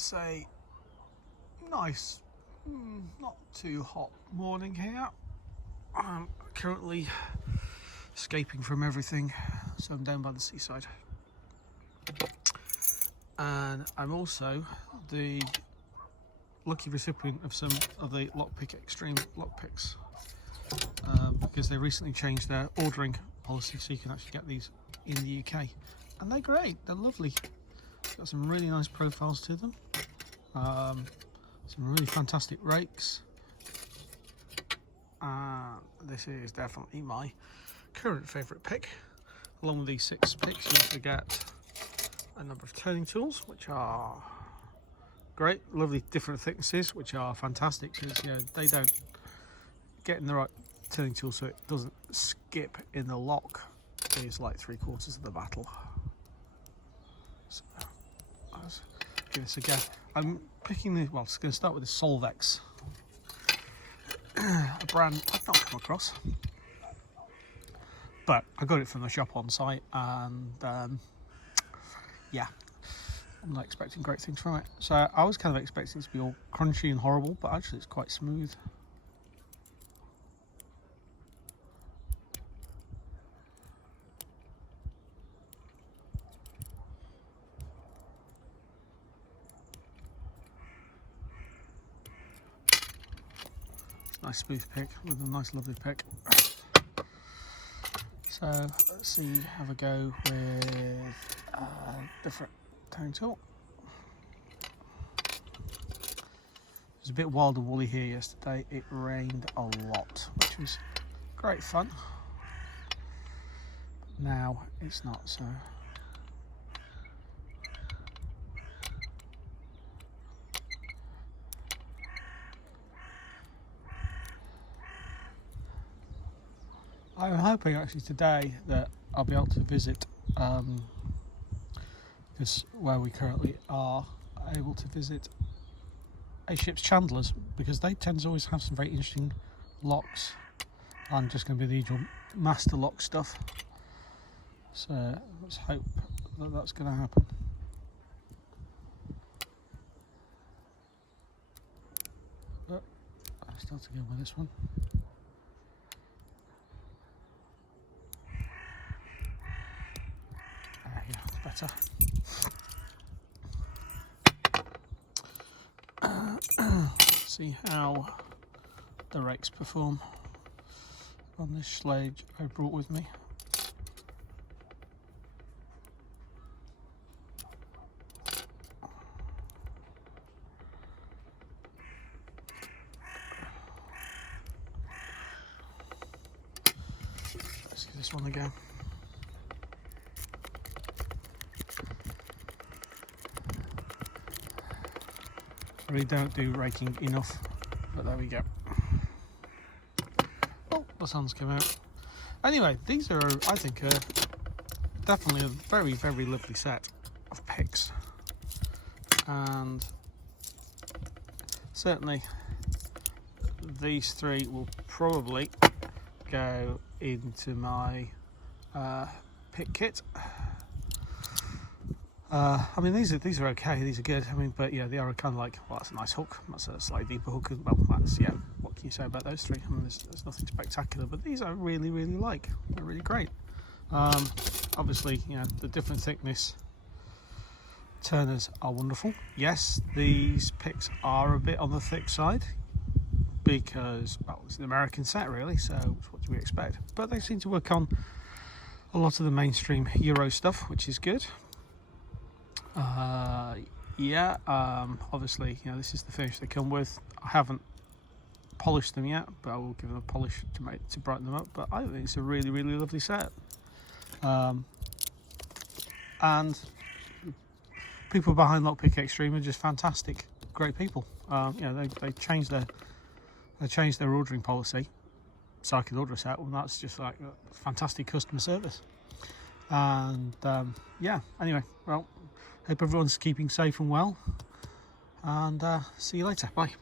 It's a nice, not too hot morning here. I'm currently escaping from everything, so I'm down by the seaside. And I'm also the lucky recipient of some of the Lockpick Extreme lockpicks, because they recently changed their ordering policy so you can actually get these in the UK, and they're great, they're lovely. Got some really nice profiles to them, some really fantastic rakes. This is definitely my current favourite pick. Along with these 6 picks, you also get a number of turning tools, which are great, lovely different thicknesses, which are fantastic because they don't get in the right turning tool so it doesn't skip in the lock. Is like 3/4 of the battle. So let's give this a go. I'm picking the, well, it's going to start with the Solvex, a brand I've not come across, but I got it from the shop on site, and yeah, I'm not expecting great things from it. So I was kind of expecting it to be all crunchy and horrible, but actually it's quite smooth. Nice smooth pick with a nice lovely pick. So let's see, have a go with a different turning tool. It was a bit wild and woolly here yesterday. It rained a lot, which was great fun. But now it's not so. I'm hoping actually today that I'll be able to visit, because where we currently are, able to visit a ship's chandlers, because they tend to always have some very interesting locks. I'm just going to be the usual master lock stuff, so let's hope that that's going to happen. But I'll start again with this one. Better. See how the rakes perform on this sledge I brought with me. Let's give this one a go. I really don't do raking enough, but there we go. Oh, the sun's come out. Anyway, these are, I think, definitely a very, very lovely set of picks, and certainly these 3 will probably go into my pick kit. I mean, these are okay, these are good. I mean, but yeah, they are kind of like, well, that's a nice hook. That's a slightly deeper hook. Well, that's, yeah, what can you say about those 3? I mean, there's nothing spectacular, but these I really, really like. They're really great. Obviously, the different thickness turners are wonderful. Yes, these picks are a bit on the thick side because, well, it's an American set really, so what do we expect? But they seem to work on a lot of the mainstream Euro stuff, which is good. Obviously, this is the finish they come with. I haven't polished them yet, but I will give them a polish to brighten them up. But I think it's a really, really lovely set. And people behind Lockpick Extreme are just fantastic, great people. They changed their ordering policy, so I can order a set. Well, that's just like fantastic customer service. And yeah, anyway, well, hope everyone's keeping safe and well, and see you later. Bye.